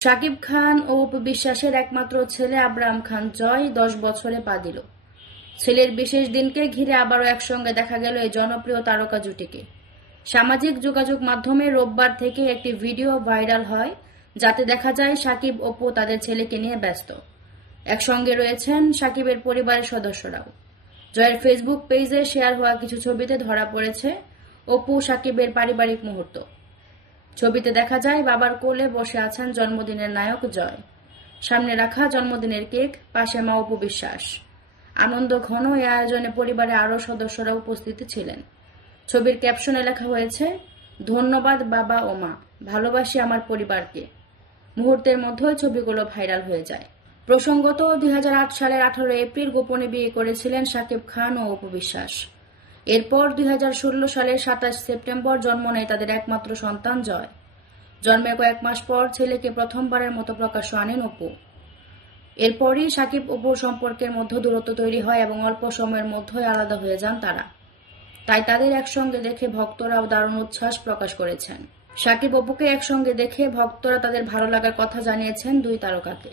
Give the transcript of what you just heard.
শাকিব খান ও অপু বিশ্বাসের একমাত্র ছেলে আব্রাহাম খান জয় 10 বছরে পা দিল। ছেলের বিশেষ দিনকে ঘিরে আবারও একসঙ্গে দেখা গেল এই জনপ্রিয় তারকা জুটিকে। সামাজিক যোগাযোগ মাধ্যমে রোববার থেকে একটি ভিডিও ভাইরাল হয়, যাতে দেখা যায় শাকিব অপু তাদের ছেলেকে নিয়ে ব্যস্ত। একসঙ্গে রয়েছেন শাকিবের পরিবারের সদস্যরাও। জয়ের ফেসবুক পেজে শেয়ার হওয়া কিছু ছবিতে ধরা পড়েছে অপু শাকিবের পারিবারিক মুহূর্ত। ছবিতে দেখা যায় বাবার কোলে বসে আছেন জন্মদিনের নায়ক জয়। সামনে রাখা জন্মদিনের কেক, পাশে মা অপু বিশ্বাস। আনন্দ ঘন এই আয়োজনে পরিবারের আরও সদস্যরা উপস্থিত ছিলেন। ছবির ক্যাপশনে লেখা হয়েছে, ধন্যবাদ বাবা ও মা, ভালোবাসি আমার পরিবারকে। মুহূর্তের মধ্যেই ছবিগুলো ভাইরাল হয়ে যায়। প্রসঙ্গত 2008 সালের 18 এপ্রিল গোপনে বিয়ে করেছিলেন শাকিব খান ও অপু বিশ্বাস। এরপর 2016 সালের 27 সেপ্টেম্বর জন্ম নেয় তাদের একমাত্র সন্তান জয়। জন্মের কয়েক মাস পর ছেলেকে প্রথমবারের মতো প্রকাশ্য আনেন অপু। এরপরই শাকিব অপুর সম্পর্কের মধ্যে দূরত্ব তৈরি হয় এবং অল্প সময়ের মধ্যেই আলাদা হয়ে যান তারা। তাই তাদের একসঙ্গে দেখে ভক্তরাও দারুণ উচ্ছ্বাস প্রকাশ করেছেন। শাকিব অপুকে একসঙ্গে দেখে ভক্তরা তাদের ভালো লাগার কথা জানিয়েছেন দুই তারকাকে।